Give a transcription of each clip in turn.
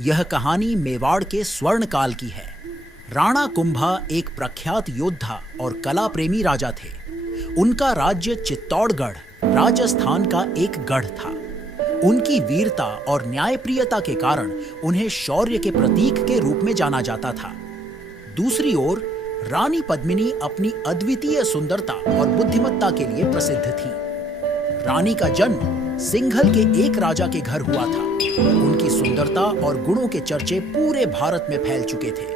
यह कहानी मेवाड़ के स्वर्ण काल की है। राणा कुंभा एक प्रख्यात योद्धा और कला प्रेमी राजा थे। उनका राज्य चित्तौड़गढ़ राजस्थान का एक गढ़ था। उनकी वीरता और न्यायप्रियता के कारण उन्हें शौर्य के प्रतीक के रूप में जाना जाता था। दूसरी ओर रानी पद्मिनी अपनी अद्वितीय सुंदरता और बुद्धिमत्ता के लिए प्रसिद्ध थी। रानी का जन्म सिंघल के एक राजा के घर हुआ था। उनकी सुंदरता और गुणों के चर्चे पूरे भारत में फैल चुके थे।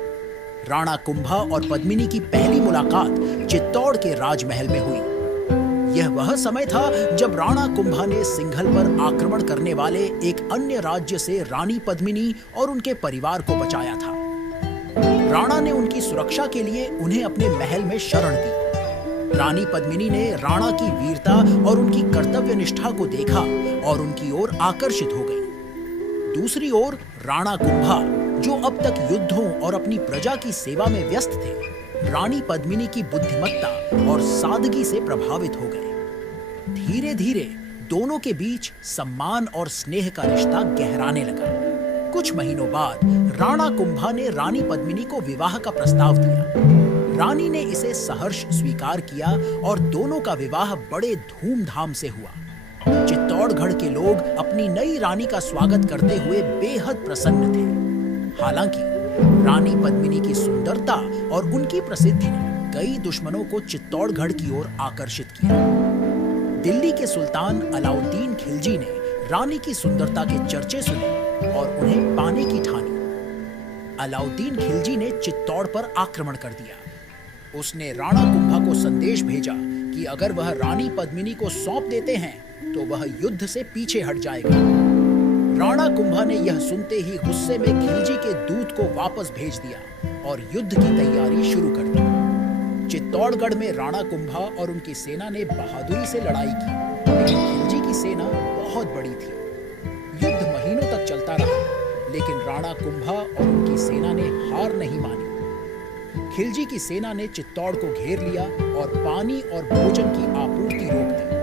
राणा कुंभा और पद्मिनी की पहली मुलाकात चित्तौड़ के राजमहल में हुई। यह वह समय था जब राणा कुंभा ने सिंघल पर आक्रमण करने वाले एक अन्य राज्य से रानी पद्मिनी और उनके परिवार को बचाया था। राणा ने उनकी सुरक्षा के लिए उन्हें अपने महल में शरण दी। रानी पद्मिनी ने राणा की वीरता और उनकी कर्तव्य निष्ठा को देखा और उनकी ओर आकर्षित हो गई। दूसरी ओर राणा कुंभा, जो अब तक युद्धों और अपनी प्रजा की सेवा में व्यस्त थे, रानी पद्मिनी की बुद्धिमत्ता और सादगी से प्रभावित हो गए। धीरे धीरे दोनों के बीच सम्मान और स्नेह का रिश्ता गहराने लगा। कुछ महीनों बाद राणा कुंभा ने रानी पद्मिनी को विवाह का प्रस्ताव दिया। रानी ने इसे सहर्ष स्वीकार किया और दोनों का विवाह बड़े धूमधाम से हुआ। चित्तौड़गढ़ के लोग अपनी नई रानी का स्वागत करते हुए बेहद प्रसन्न थे। हालांकि रानी पद्मिनी की सुंदरता और उनकी प्रसिद्धि ने कई दुश्मनों को चित्तौड़गढ़ की ओर आकर्षित किया। दिल्ली के सुल्तान अलाउद्दीन खिलजी ने रानी की सुंदरता के चर्चे सुने और उन्हें पाने की ठानी। अलाउद्दीन खिलजी ने चित्तौड़ पर आक्रमण कर दिया। उसने राणा कुंभा को संदेश भेजा कि अगर वह रानी पद्मिनी को सौंप देते हैं तो वह युद्ध से पीछे हट जाएगा। राणा कुंभा ने यह सुनते ही गुस्से में खिलजी के दूत को वापस भेज दिया और युद्ध की तैयारी शुरू कर दी। चित्तौड़गढ़ में राणा कुंभा और उनकी सेना ने बहादुरी से लड़ाई की, लेकिन खिलजी की सेना बहुत बड़ी थी। युद्ध महीनों तक चलता रहा, लेकिन राणा कुंभा और उनकी सेना ने हार नहीं मानी। खिलजी की सेना ने चित्तौड़ को घेर लिया और पानी और भोजन की आपूर्ति रोक दी।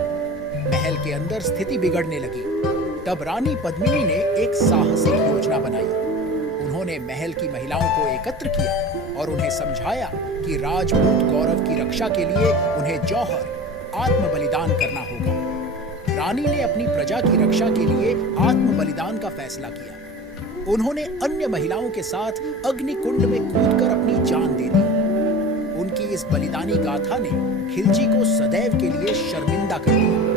महल के अंदर स्थिति बिगड़ने लगी। तब रानी पद्मिनी ने एक साहसिक योजना बनाई। उन्होंने महल की महिलाओं को एकत्र किया और उन्हें समझाया कि राजपूत गौरव की रक्षा के लिए उन्हें जौहर, आत्म बलिदान करना होगा। रानी ने अपनी प्रजा की रक्षा के लिए आत्म बलिदान का फैसला किया। उन्होंने अन्य महिलाओं के साथ अग्निकुंड में कूदकर अपनी जान दे दी। उनकी इस बलिदानी गाथा ने खिलजी को सदैव के लिए शर्मिंदा कर दिया।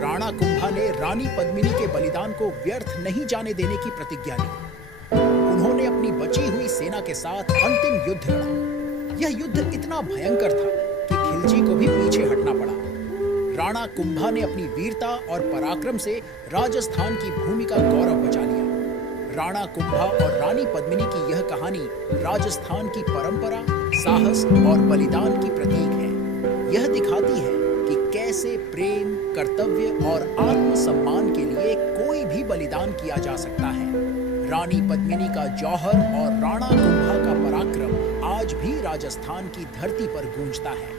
राणा कुंभा ने रानी पद्मिनी के बलिदान को व्यर्थ नहीं जाने देने की प्रतिज्ञा ली। उन्होंने अपनी बची हुई सेना के साथ अंतिम युद्ध लड़ा। यह युद्ध इतना भयंकर था कि खिलजी को भी पीछे हटना पड़ा। राणा कुंभा ने अपनी वीरता और पराक्रम से राजस्थान की भूमि का गौरव बचा लिया। राणा कुंभा और रानी पद्मिनी की यह कहानी राजस्थान की परंपरा, साहस और बलिदान की प्रतीक है। यह दिखाती है कि कैसे प्रेम, कर्तव्य और आत्मसम्मान के लिए कोई भी बलिदान किया जा सकता है। रानी पद्मिनी का जौहर और राणा कुंभा का पराक्रम आज भी राजस्थान की धरती पर गूंजता है।